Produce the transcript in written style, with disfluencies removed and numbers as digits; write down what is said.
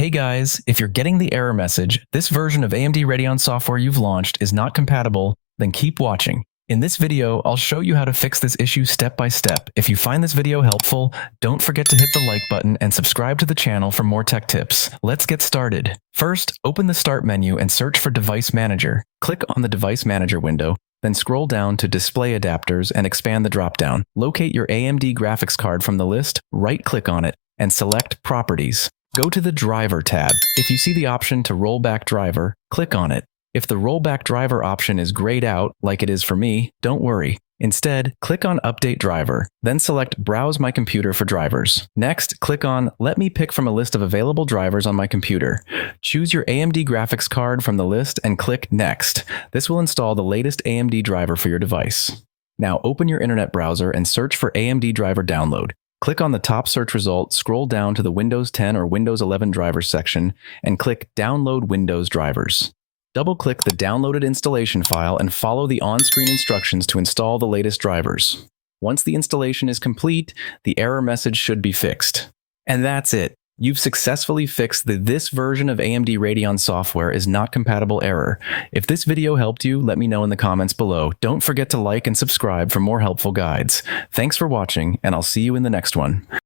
Hey guys, if you're getting the error message, this version of AMD Radeon software you've launched is not compatible, then keep watching. In this video, I'll show you how to fix this issue step by step. If you find this video helpful, don't forget to hit the like button and subscribe to the channel for more tech tips. Let's get started. First, open the Start menu and search for Device Manager. Click on the Device Manager window, then scroll down to Display Adapters and expand the dropdown. Locate your AMD graphics card from the list, right-click on it, and select Properties. Go to the Driver tab. If you see the option to roll back driver, click on it. If the rollback driver option is grayed out, like it is for me, don't worry. Instead, click on Update Driver, then select Browse My Computer for drivers. Next, click on Let me pick from a list of available drivers on my computer. Choose your AMD graphics card from the list and click Next. This will install the latest AMD driver for your device. Now open your internet browser and search for AMD driver download. Click on the top search result, scroll down to the Windows 10 or Windows 11 drivers section, and click Download Windows Drivers. Double-click the downloaded installation file and follow the on-screen instructions to install the latest drivers. Once the installation is complete, the error message should be fixed. And that's it. You've successfully fixed the "This version of AMD Radeon software is not compatible" error. If this video helped you, let me know in the comments below. Don't forget to like and subscribe for more helpful guides. Thanks for watching, and I'll see you in the next one.